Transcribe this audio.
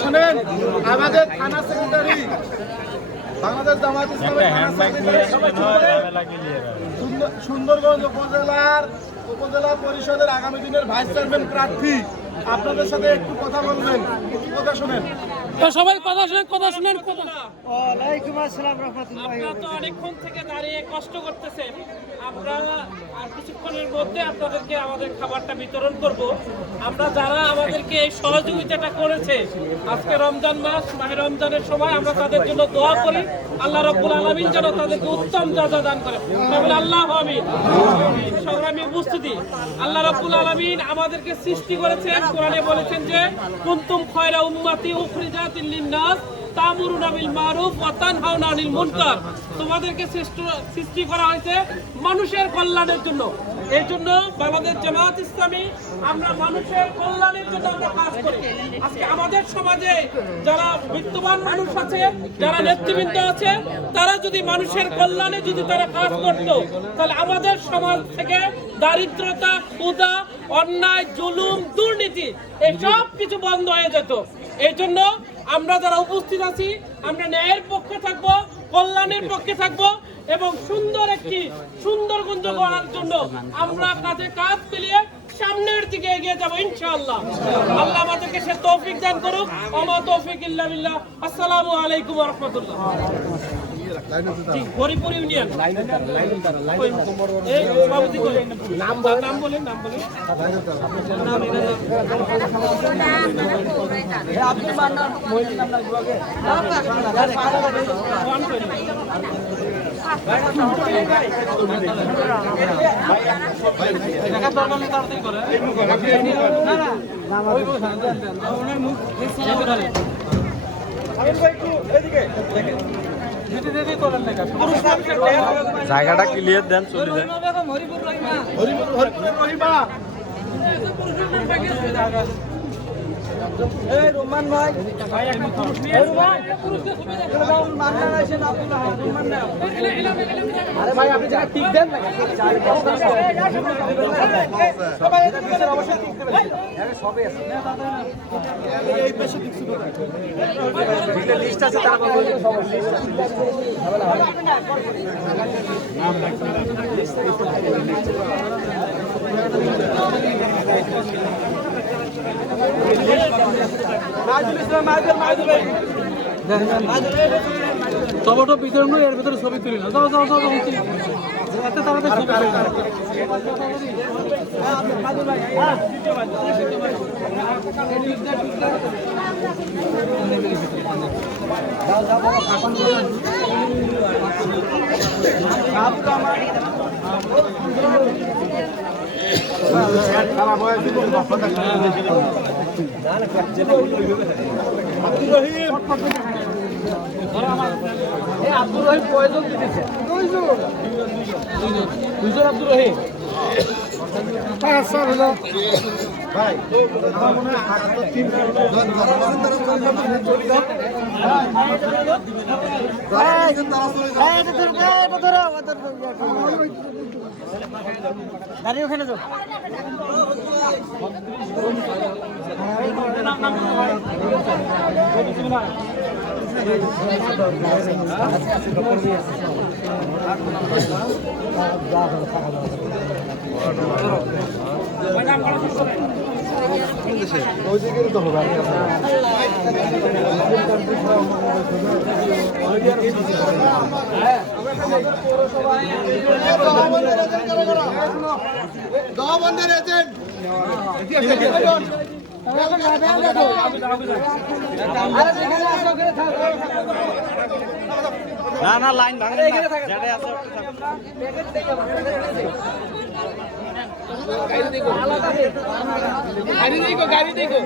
শোনেন, আমাদের থানা সেক্রেটারি বাংলাদেশ জামায়াত ইসলামী সুন্দরগঞ্জ উপজেলা পরিষদের আগামী দিনের ভাইস চেয়ারম্যান প্রার্থী আপনাদের সাথে একটু কথা বলবেন, কথা শুনেন। সবাই কথা শুনেন। ওয়ালাইকুম আসসালাম রাহমাতুল্লাহি। আপনারা তো অনেকক্ষণ থেকে দাঁড়িয়ে কষ্ট করতেছেন। আমরা আর কিছুক্ষণের মধ্যে আপনাদেরকে আমাদের খাবারটা বিতরণ করব। আমরা যারা আমাদেরকে এই সহযোগিতাটা করেছে, আজকে রমজান মাস, মাহে রমজানের সময় আমরা তাদের জন্য দোয়া করি, আল্লাহ রাব্বুল আলামিন যেন তাদেরকে উত্তম যাজা দান করে। তাহলে আল্লাহ আমিন। সংগ্রামী উপস্থিতি, আল্লাহ রাব্বুল আলামিন আমাদেরকে সৃষ্টি করেছেন, কোরআনে বলেছেন যে কুনতুম খায়রা উম্মাতি উখরিজাতিল লিন-নাস তা'মুরুনা বিল মারুফ ওয়া তানহাউনা আনিল মুনকার। তোমাদেরকে সৃষ্টি করা হয়েছে মানুষের কল্যাণের জন্য। এই জন্য বাংলাদেশ জামায়াত ইসলামী আমরা মানুষের কল্যাণের জন্য আমরা কাজ করি। আজকে আমাদের সমাজে যারা বিত্তবান মানুষ আছে, যারা নেতৃবৃন্দ আছে, তারা যদি মানুষের কল্যাণে যদি তারা কাজ করত, তাহলে আমাদের সমাজ থেকে দারিদ্রতা, ক্ষুধা, অন্যায়, জুলুম, দুর্নীতি এই সব কিছু বন্ধ হয়ে যেত। এই জন্য আমরা যারা উপস্থিত আছি, আমরা ন্যায়ের পক্ষে থাকব, কল্যাণের পক্ষে থাকব এবং সুন্দর একটি সুন্দরগঞ্জ গড়ার জন্য আমরা কাজে কাজ মিলিয়ে সামনের দিকে এগিয়ে যাব ইনশাআল্লাহ। আল্লাহ আমাদেরকে সে তৌফিক দান করুক। ওমা তৌফিক ইল্লা বিল্লাহ। আসসালামু আলাইকুম ওয়া রাহমাতুল্লাহ। হরিপুর ইউনিয়ন নাম বলেন। জায়গাটা ক্লিয়ার দেন, চলে যায়। রোমান ভাই আরে ভাই আপনি যারা টিক দেন না সবাই অবশ্যই টিক দেবেন। সবই আছে এই পাশে টিকছি লিস্ট আছে, তার টমেটো ভিতরে নয়, এর ভিতরে ছবি তুলি না। যাও এত তাড়াতাড়ি ছবি তুলি না। আব্দুর রহিম কয়জন দিতেছে? দুইজন আব্দুর রহিম। ভাই আমার মনে হয় গাড়ি ওখানে যাও। না লাইন ভাঙে গাড়ি দেখো